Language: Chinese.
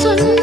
尊